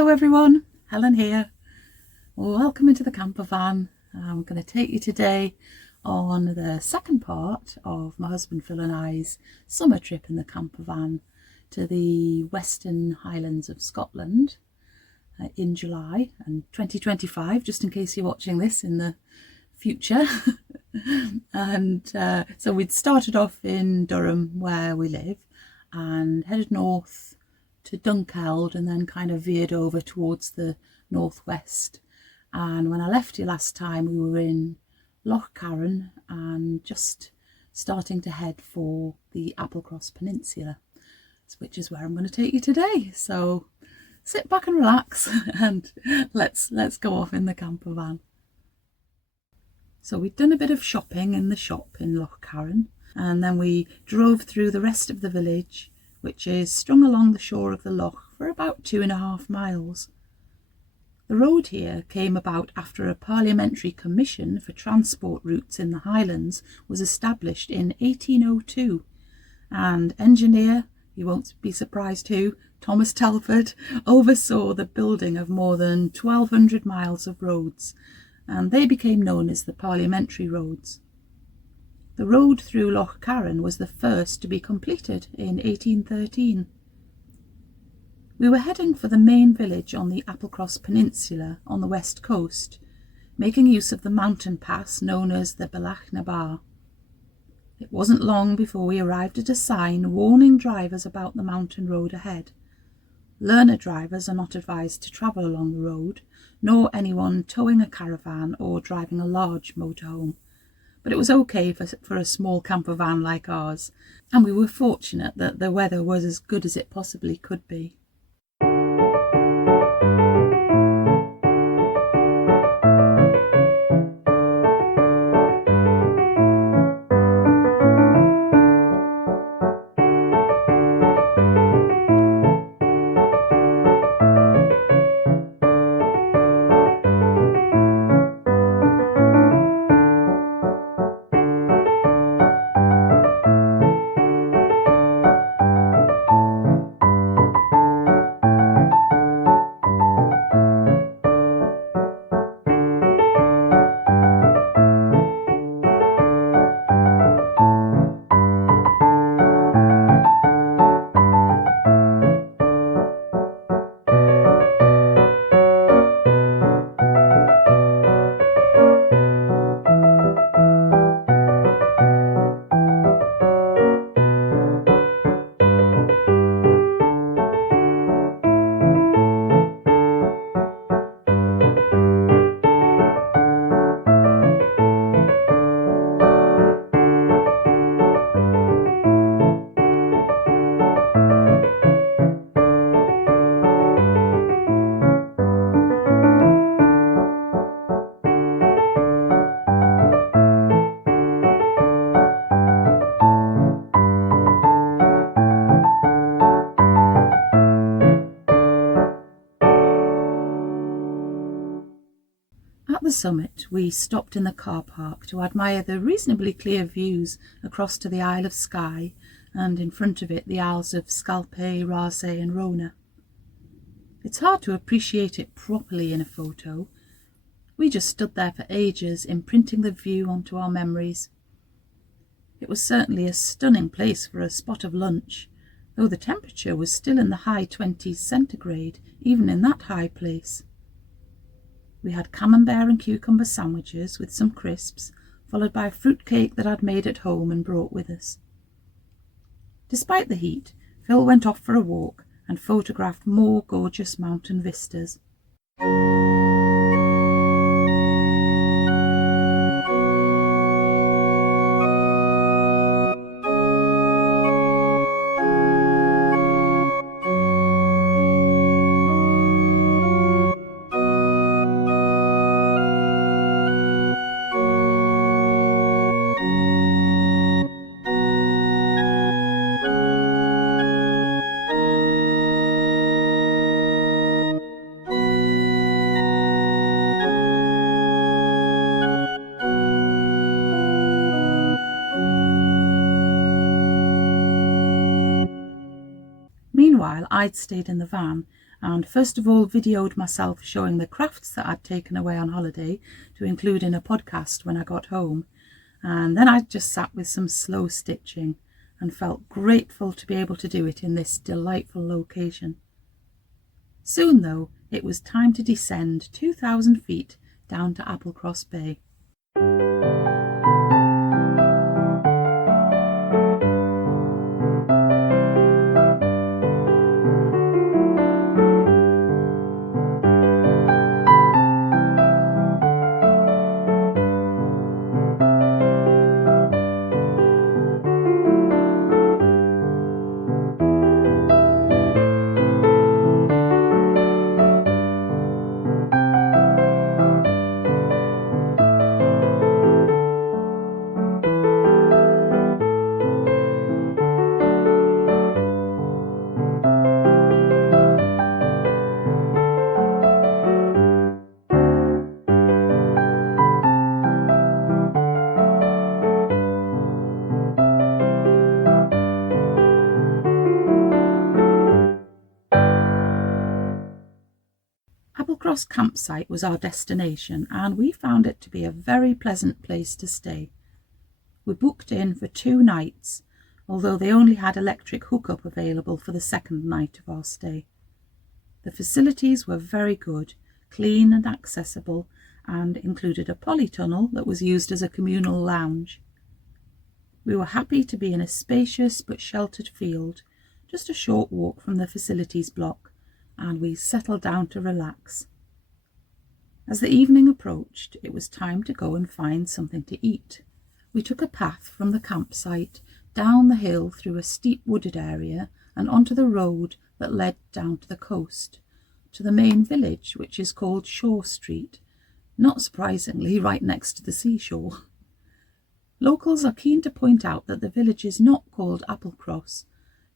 Hello everyone, Helen here. Welcome into the Campervan. I'm going to take you today on the second part of my husband Phil and I's summer trip in the Campervan to the Western Highlands of Scotland in July and 2025, just in case you're watching this in the future. And so we'd started off in Durham where we live and headed north to Dunkeld and then kind of veered over towards the northwest. And when I left you last time, we were in Loch Carron and just starting to head for the Applecross Peninsula, which is where I'm going to take you today. So sit back and relax and let's go off in the camper van. So we'd done a bit of shopping in the shop in Loch Carron, and then we drove through the rest of the village, which is strung along the shore of the loch for about 2.5 miles. The road here came about after a parliamentary commission for transport routes in the Highlands was established in 1802, and engineer, you won't be surprised who, Thomas Telford, oversaw the building of more than 1,200 miles of roads, and they became known as the parliamentary roads. The road through Loch Carron was the first to be completed in 1813. We were heading for the main village on the Applecross Peninsula on the west coast, making use of the mountain pass known as the Bealach. It wasn't long before we arrived at a sign warning drivers about the mountain road ahead. Learner drivers are not advised to travel along the road, nor anyone towing a caravan or driving a large motorhome. But it was okay for a small camper van like ours, and we were fortunate that the weather was as good as it possibly could be. At the summit, we stopped in the car park to admire the reasonably clear views across to the Isle of Skye, and in front of it the Isles of Scalpay, Rasay and Rona. It's hard to appreciate it properly in a photo. We just stood there for ages, imprinting the view onto our memories. It was certainly a stunning place for a spot of lunch, though the temperature was still in the high 20s centigrade, even in that high place. We had camembert and cucumber sandwiches with some crisps, followed by a fruit cake that I'd made at home and brought with us. Despite the heat, Phil went off for a walk and photographed more gorgeous mountain vistas. Meanwhile, I'd stayed in the van and first of all videoed myself showing the crafts that I'd taken away on holiday to include in a podcast when I got home, and then I just sat with some slow stitching and felt grateful to be able to do it in this delightful location. Soon though, it was time to descend 2,000 feet down to Applecross Bay. Applecross campsite was our destination, and we found it to be a very pleasant place to stay. We booked in for 2 nights, although they only had electric hookup available for the second night of our stay. The facilities were very good, clean and accessible, and included a polytunnel that was used as a communal lounge. We were happy to be in a spacious but sheltered field, just a short walk from the facilities block, and we settled down to relax. As the evening approached, it was time to go and find something to eat. We took a path from the campsite down the hill through a steep wooded area and onto the road that led down to the coast, to the main village, which is called Shore Street, not surprisingly right next to the seashore. Locals are keen to point out that the village is not called Applecross.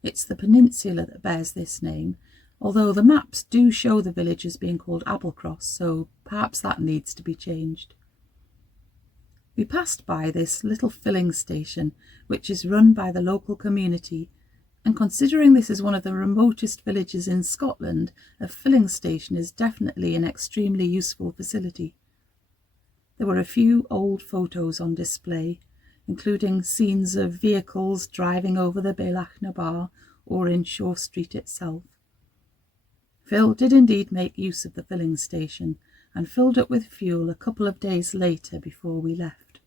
It's the peninsula that bears this name, although the maps do show the village as being called Applecross, so perhaps that needs to be changed. We passed by this little filling station, which is run by the local community, and considering this is one of the remotest villages in Scotland, a filling station is definitely an extremely useful facility. There were a few old photos on display, including scenes of vehicles driving over the Bealach or in Shore Street itself. Phil did indeed make use of the filling station and filled up with fuel a couple of days later before we left.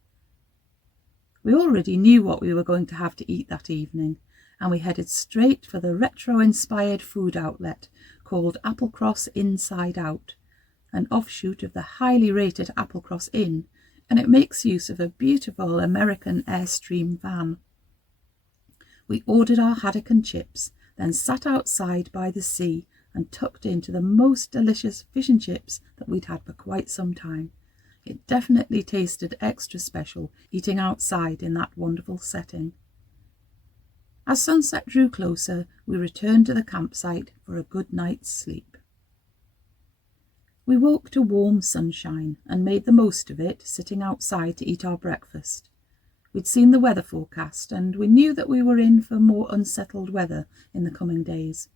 We already knew what we were going to have to eat that evening, and we headed straight for the retro-inspired food outlet called Applecross Inside Out, an offshoot of the highly rated Applecross Inn, and it makes use of a beautiful American Airstream van. We ordered our haddock and chips, then sat outside by the sea and tucked into the most delicious fish and chips that we'd had for quite some time. It definitely tasted extra special eating outside in that wonderful setting. As sunset drew closer, we returned to the campsite for a good night's sleep. We woke to warm sunshine and made the most of it, sitting outside to eat our breakfast. We'd seen the weather forecast, and we knew that we were in for more unsettled weather in the coming days.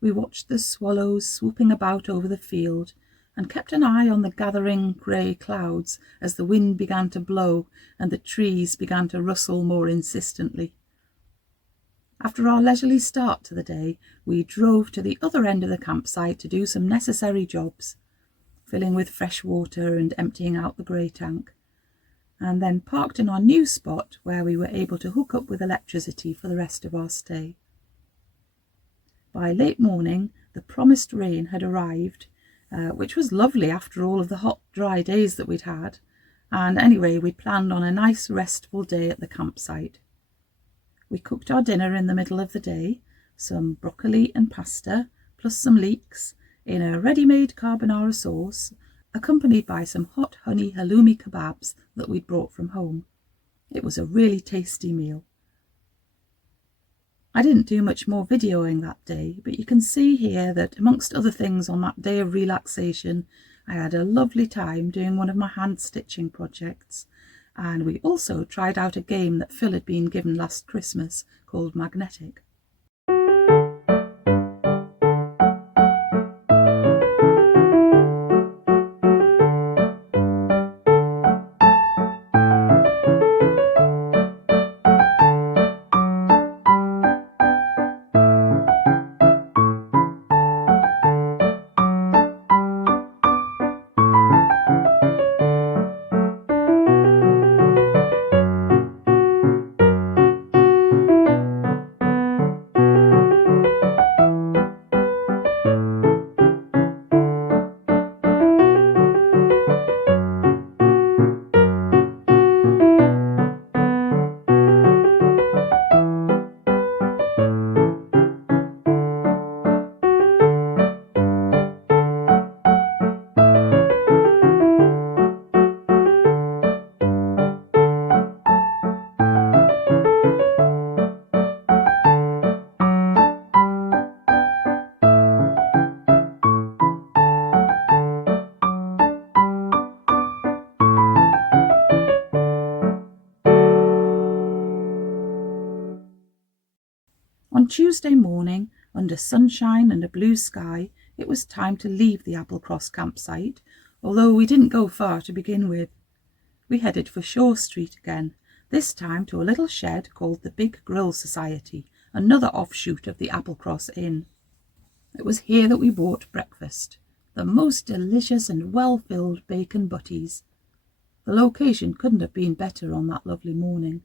We watched the swallows swooping about over the field and kept an eye on the gathering grey clouds as the wind began to blow and the trees began to rustle more insistently. After our leisurely start to the day, we drove to the other end of the campsite to do some necessary jobs, filling with fresh water and emptying out the grey tank, and then parked in our new spot where we were able to hook up with electricity for the rest of our stay. By late morning, the promised rain had arrived, which was lovely after all of the hot, dry days that we'd had, and anyway, we planned on a nice, restful day at the campsite. We cooked our dinner in the middle of the day, some broccoli and pasta, plus some leeks, in a ready-made carbonara sauce, accompanied by some hot honey halloumi kebabs that we'd brought from home. It was a really tasty meal. I didn't do much more videoing that day, but you can see here that amongst other things on that day of relaxation, I had a lovely time doing one of my hand stitching projects, and we also tried out a game that Phil had been given last Christmas called Magnetic. Tuesday morning, under sunshine and a blue sky, it was time to leave the Applecross campsite, although we didn't go far to begin with. We headed for Shaw Street again, this time to a little shed called the Big Grill Society, another offshoot of the Applecross Inn. It was here that we bought breakfast, the most delicious and well-filled bacon butties. The location couldn't have been better on that lovely morning.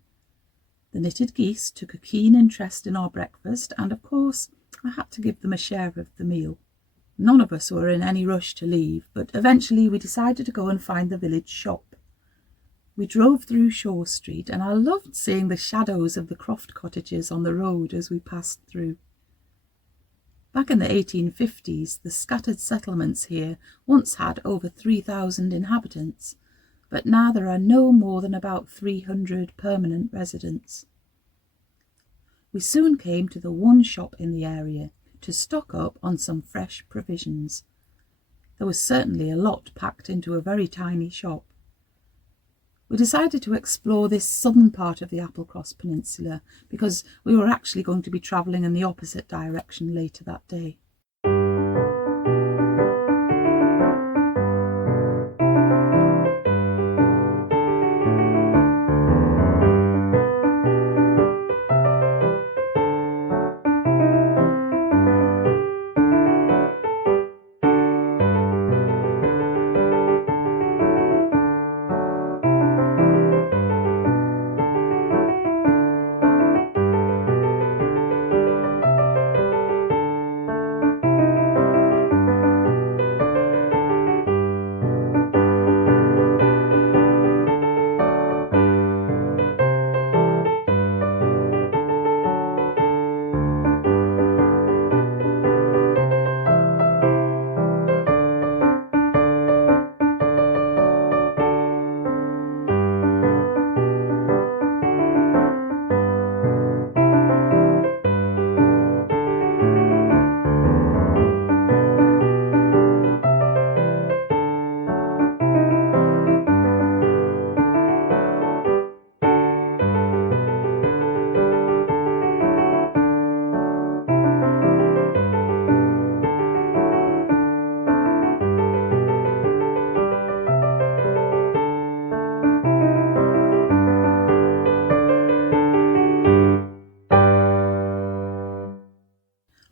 The knitted geese took a keen interest in our breakfast, and of course I had to give them a share of the meal. None of us were in any rush to leave, but eventually we decided to go and find the village shop. We drove through Shaw Street, and I loved seeing the shadows of the croft cottages on the road as we passed through. Back in the 1850s, the scattered settlements here once had over 3,000 inhabitants, but now there are no more than about 300 permanent residents. We soon came to the one shop in the area to stock up on some fresh provisions. There was certainly a lot packed into a very tiny shop. We decided to explore this southern part of the Applecross Peninsula because we were actually going to be travelling in the opposite direction later that day.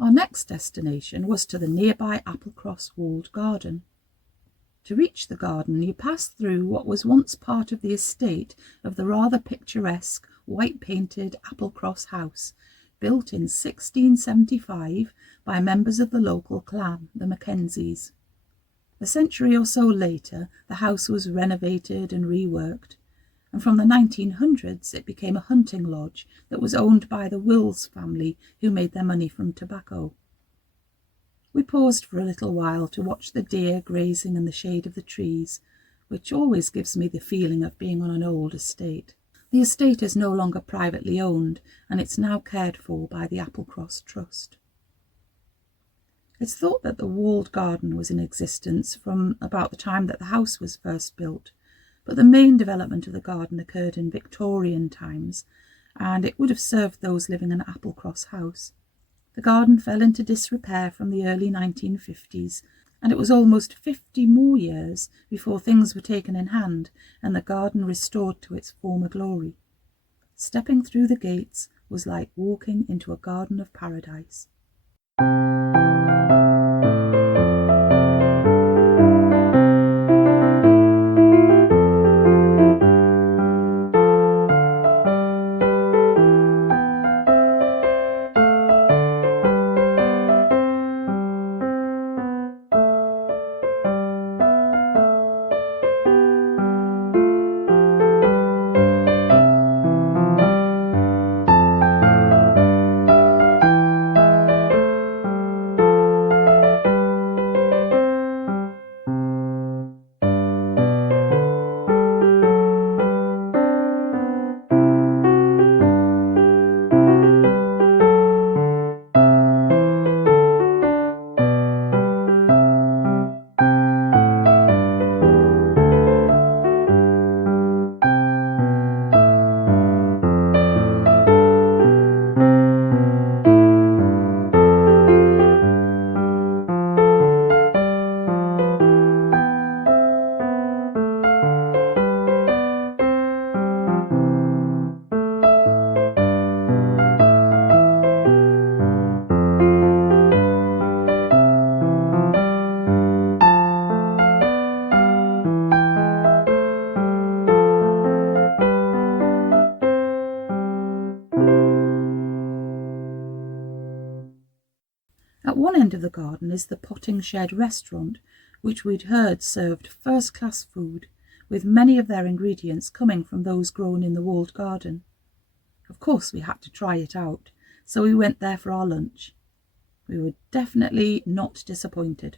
Our next destination was to the nearby Applecross walled garden. To reach the garden, you passed through what was once part of the estate of the rather picturesque white-painted Applecross house, built in 1675 by members of the local clan, the Mackenzies. A century or so later, the house was renovated and reworked, and from the 1900s it became a hunting lodge that was owned by the Wills family, who made their money from tobacco. We paused for a little while to watch the deer grazing in the shade of the trees, which always gives me the feeling of being on an old estate. The estate is no longer privately owned, and it's now cared for by the Applecross Trust. It's thought that the walled garden was in existence from about the time that the house was first built, but the main development of the garden occurred in Victorian times, and it would have served those living in Applecross House. The garden fell into disrepair from the early 1950s, and it was almost 50 more years before things were taken in hand and the garden restored to its former glory. Stepping through the gates was like walking into a garden of paradise. the garden is the Potting Shed restaurant, which we'd heard served first-class food, with many of their ingredients coming from those grown in the walled garden. Of course we had to try it out, so we went there for our lunch. We were definitely not disappointed.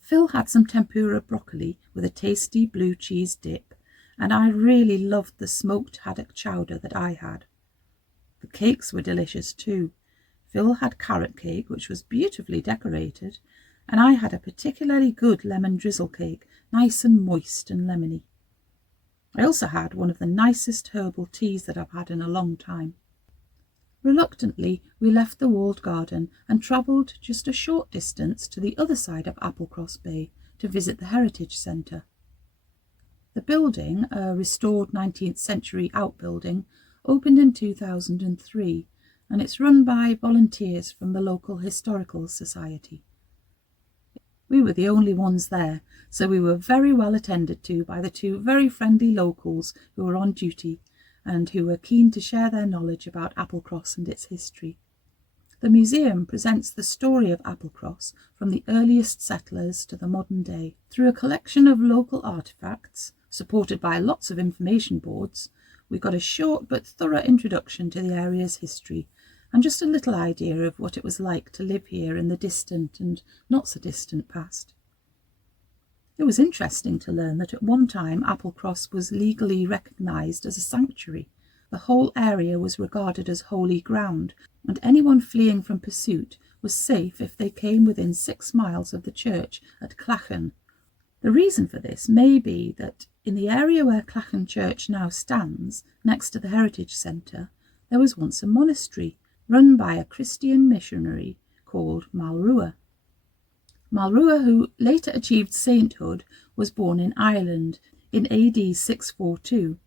Phil had some tempura broccoli with a tasty blue cheese dip, and I really loved the smoked haddock chowder that I had. The cakes were delicious too. Phil had carrot cake, which was beautifully decorated, and I had a particularly good lemon drizzle cake, nice and moist and lemony. I also had one of the nicest herbal teas that I've had in a long time. Reluctantly, we left the walled garden and travelled just a short distance to the other side of Applecross Bay to visit the Heritage Centre. The building, a restored 19th century outbuilding, opened in 2003, and it's run by volunteers from the local Historical Society. We were the only ones there, so we were very well attended to by the two very friendly locals who were on duty and who were keen to share their knowledge about Applecross and its history. The museum presents the story of Applecross from the earliest settlers to the modern day. Through a collection of local artefacts, supported by lots of information boards, we got a short but thorough introduction to the area's history and just a little idea of what it was like to live here in the distant and not so distant past. It was interesting to learn that at one time Applecross was legally recognised as a sanctuary. The whole area was regarded as holy ground, and anyone fleeing from pursuit was safe if they came within 6 miles of the church at Clachan. The reason for this may be that in the area where Clachan Church now stands, next to the Heritage Centre, there was once a monastery run by a Christian missionary called Malrua. Malrua, who later achieved sainthood, was born in Ireland in AD 642,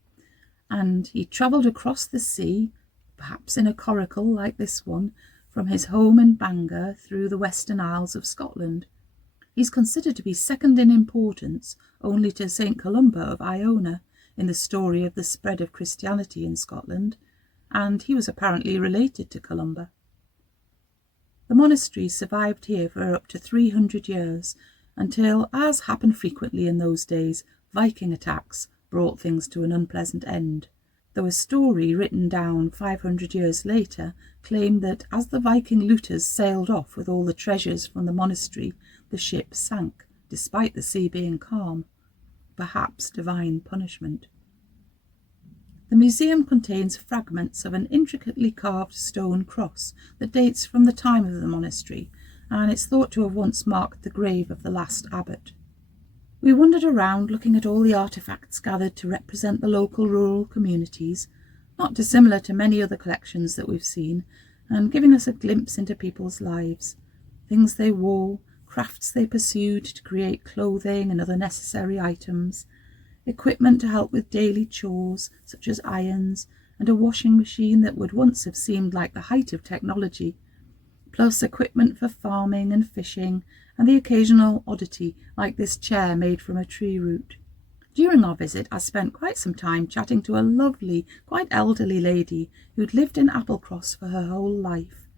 and he travelled across the sea, perhaps in a coracle like this one, from his home in Bangor through the Western Isles of Scotland. He's considered to be second in importance only to St. Columba of Iona in the story of the spread of Christianity in Scotland, and he was apparently related to Columba. The monastery survived here for up to 300 years, until, as happened frequently in those days, Viking attacks brought things to an unpleasant end, though a story written down 500 years later claimed that as the Viking looters sailed off with all the treasures from the monastery, the ship sank, despite the sea being calm, perhaps divine punishment. The museum contains fragments of an intricately carved stone cross that dates from the time of the monastery, and it's thought to have once marked the grave of the last abbot. We wandered around looking at all the artefacts gathered to represent the local rural communities, not dissimilar to many other collections that we've seen, and giving us a glimpse into people's lives, things they wore, crafts they pursued to create clothing and other necessary items, equipment to help with daily chores such as irons and a washing machine that would once have seemed like the height of technology, plus equipment for farming and fishing and the occasional oddity like this chair made from a tree root. During our visit I spent quite some time chatting to a lovely, quite elderly lady who'd lived in Applecross for her whole life.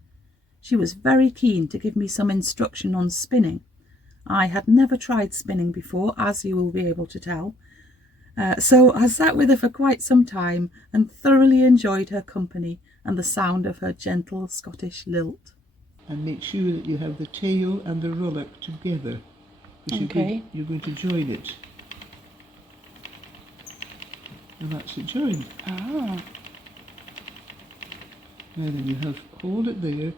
She was very keen to give me some instruction on spinning. I had never tried spinning before, as you will be able to tell, so I sat with her for quite some time and thoroughly enjoyed her company and the sound of her gentle Scottish lilt. And make sure that you have the tail and the rullock together, because you're going to join it. And that's it joined. Ah. Now then you hold it there.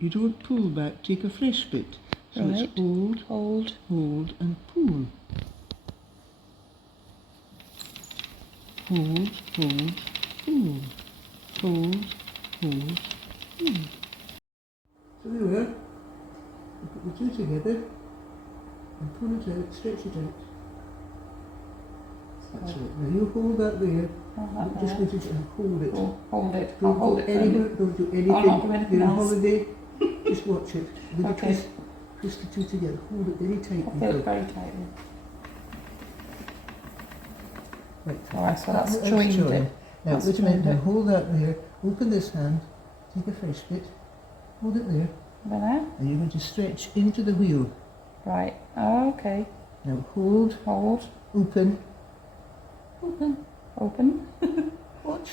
You don't pull back, take a fresh bit. So right. It's hold and pull. Hold, pull. Hold, pull. So there we are. You put the two together and pull it out, stretch it out. That's it. Now you hold that there. I'm just going to hold it. Hold it. Don't go anywhere, don't do anything. I'll not do anything You're on else. holiday, just watch it. Okay. Twist the two together. Hold it very tightly. Hold it very tightly. Right. Alright, so that's joined it. Now, wait a minute, now hold that there. Open this hand. Take a fresh bit. Hold it there. Over there. And you're going to stretch into the wheel. Right. Oh, okay. Now hold, Hold. open, Open. watch.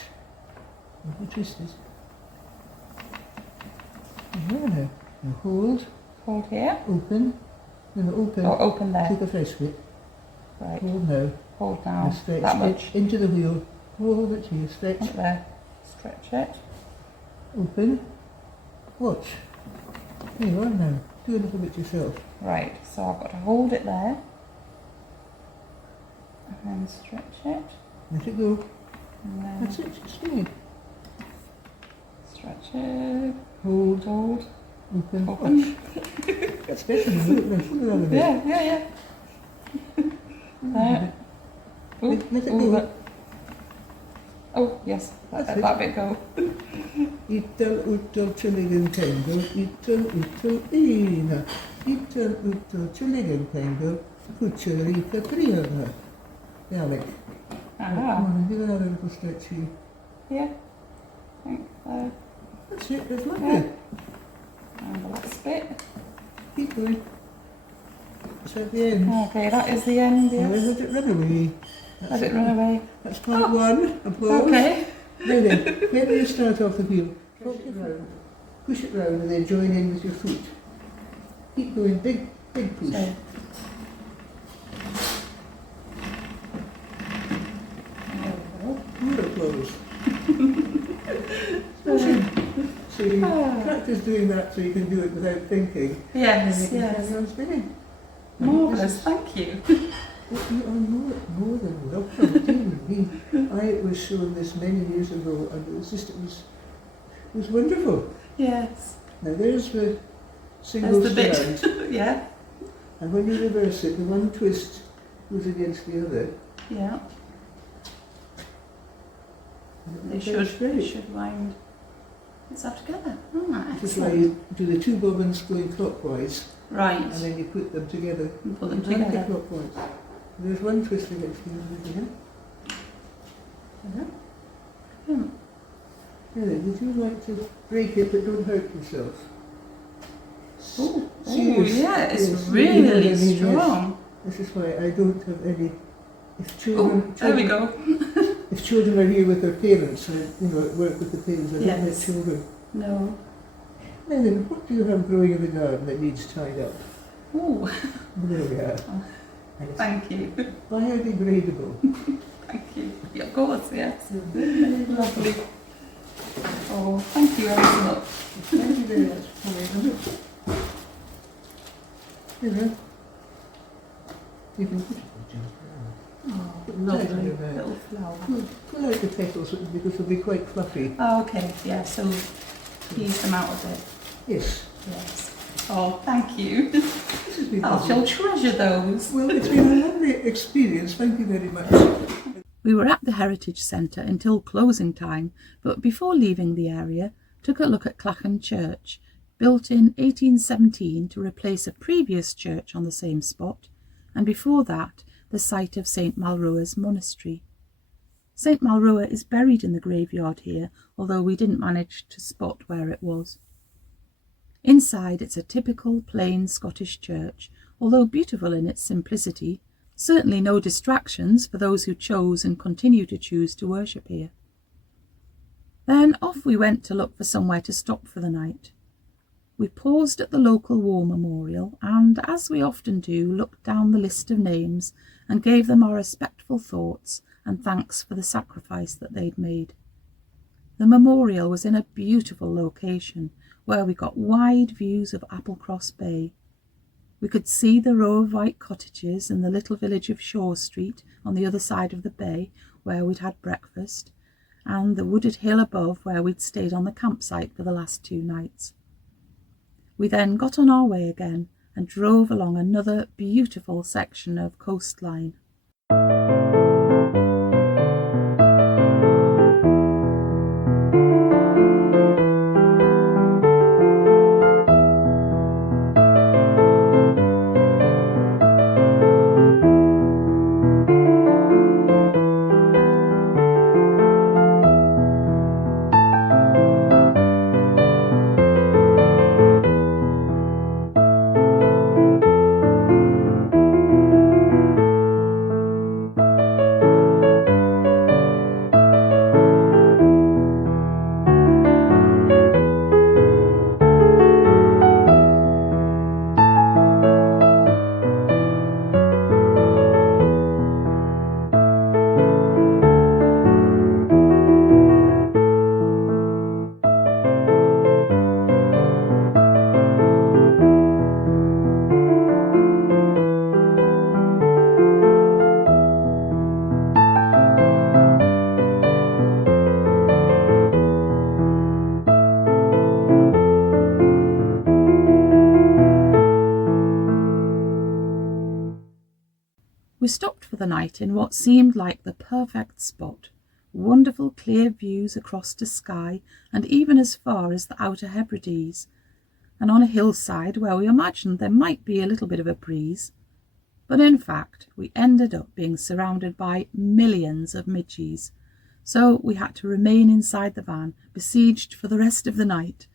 Don't be twisted. There now. Now hold, Hold here. open. No, open. Oh, open there. Take a fresh bit. Right. Hold now. Hold Now down. stretch That it much. into the wheel. Hold it here. Stretch. Up there. Stretch it. Open. Watch. There you are now. Do a little bit yourself. Right. So I've got to hold it there. And then stretch it. Let it go. And then That's it. String it. stretch it. Hold. Hold. Open. Open. Watch. That's better than it. Now pull it out of it. Yeah. There. Oh, Let it go. Oh, yes. That's Let it. that bit go. Ital utal chilligan tango. Ital utal ina. Ital utal chilligan tango. Kucharika priana. Bealach. Come Aha. on, do another little stretch here. Yeah. I think so. That's it. That's lovely. Yeah. And the last bit. Keep going. It's at the end. Okay, that is the end, Now yes. let it run away. Let it run away. That's part one. Applause. Okay. Now then, where do you start off the wheel? Push it round and then join in with your foot. Keep going, big push. So, More applause. So you practice doing that so you can do it without thinking. yes, And then you can yes. carry on spinning. Marvellous, thank you. Well, you are more than welcome, dear me. I was shown this many years ago and it was wonderful. Yes. Now there's the single There's the strand. bit. Yeah. And when you reverse it, the one twist goes against the other. Yeah. And They it goes straight. should wind itself together. Oh, This is why excellent. you do the two bobbins going clockwise Right. and then you put them together. And put them Anti- together. Clockwise. There's one twist against the other here. Hmm. Now then, would you like to break it but don't hurt yourself? Oh, Serious. yeah, it's Yes, you know what I really mean, yes. strong. This is why I don't have any. If Oh, children, there we go. If children are here with their parents, I work with the parents. I don't let Yes. children. No. Now then, what do you have growing in the garden that needs tied up? Oh, There we are. Oh, And it's thank you. biodegradable. Thank you. Yeah, of course, yes. Lovely. Oh, thank you very much. Thank you very much for coming. There. You can put it in the jar. Oh, lovely little flower. Pull out the petals because they'll be quite fluffy. Oh, okay, yeah, so tease them out a bit. Yes. Yes. Oh, thank you. This has been I lovely. shall treasure those. Well, it's been a lovely experience. Thank you very much. We were at the Heritage Centre until closing time, but before leaving the area, took a look at Clachan Church, built in 1817 to replace a previous church on the same spot, and before that, the site of St Malrua's monastery. St Malrua is buried in the graveyard here, although we didn't manage to spot where it was. Inside, it's a typical plain Scottish church, although beautiful in its simplicity. Certainly no distractions for those who chose and continue to choose to worship here. Then off we went to look for somewhere to stop for the night. We paused at the local war memorial and, as we often do, looked down the list of names and gave them our respectful thoughts and thanks for the sacrifice that they'd made. The memorial was in a beautiful location where we got wide views of Applecross Bay. We could see the row of white cottages in the little village of Shaw Street on the other side of the bay where we'd had breakfast, and the wooded hill above where we'd stayed on the campsite for the last 2 nights. We then got on our way again and drove along another beautiful section of coastline. We stopped for the night in what seemed like the perfect spot. Wonderful clear views across to Skye and even as far as the Outer Hebrides, and on a hillside where we imagined there might be a little bit of a breeze. But in fact, we ended up being surrounded by millions of midges, so we had to remain inside the van, besieged for the rest of the night.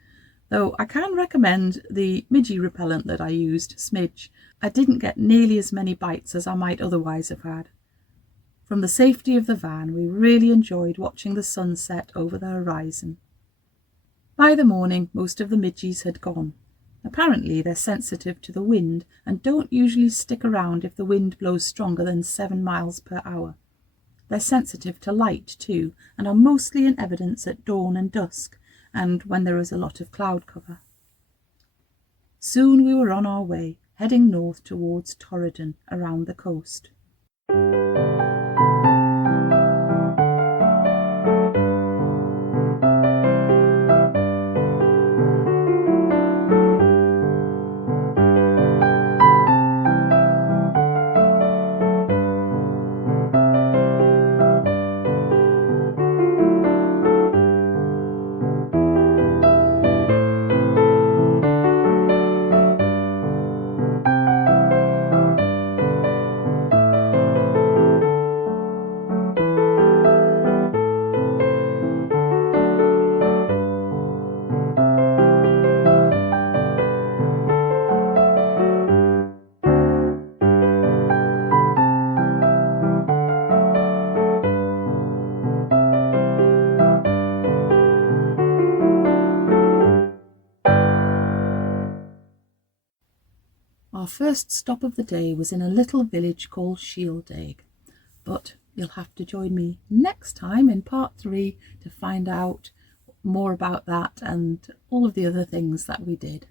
Though I can recommend the midgie repellent that I used, Smidge. I didn't get nearly as many bites as I might otherwise have had. From the safety of the van, we really enjoyed watching the sunset over the horizon. By the morning, most of the midges had gone. Apparently, they're sensitive to the wind and don't usually stick around if the wind blows stronger than 7 miles per hour. They're sensitive to light too, and are mostly in evidence at dawn and dusk, and when there is a lot of cloud cover. Soon we were on our way, heading north towards Torridon, around the coast. Our first stop of the day was in a little village called Shieldaig, but you'll have to join me next time in part 3 to find out more about that and all of the other things that we did.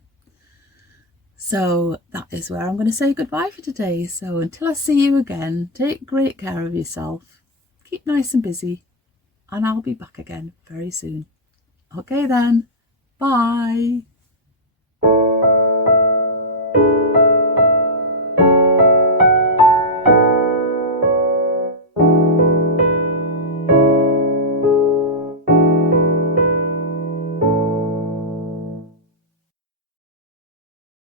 So that is where I'm going to say goodbye for today. So until I see you again, take great care of yourself, keep nice and busy, and I'll be back again very soon. Okay then, bye.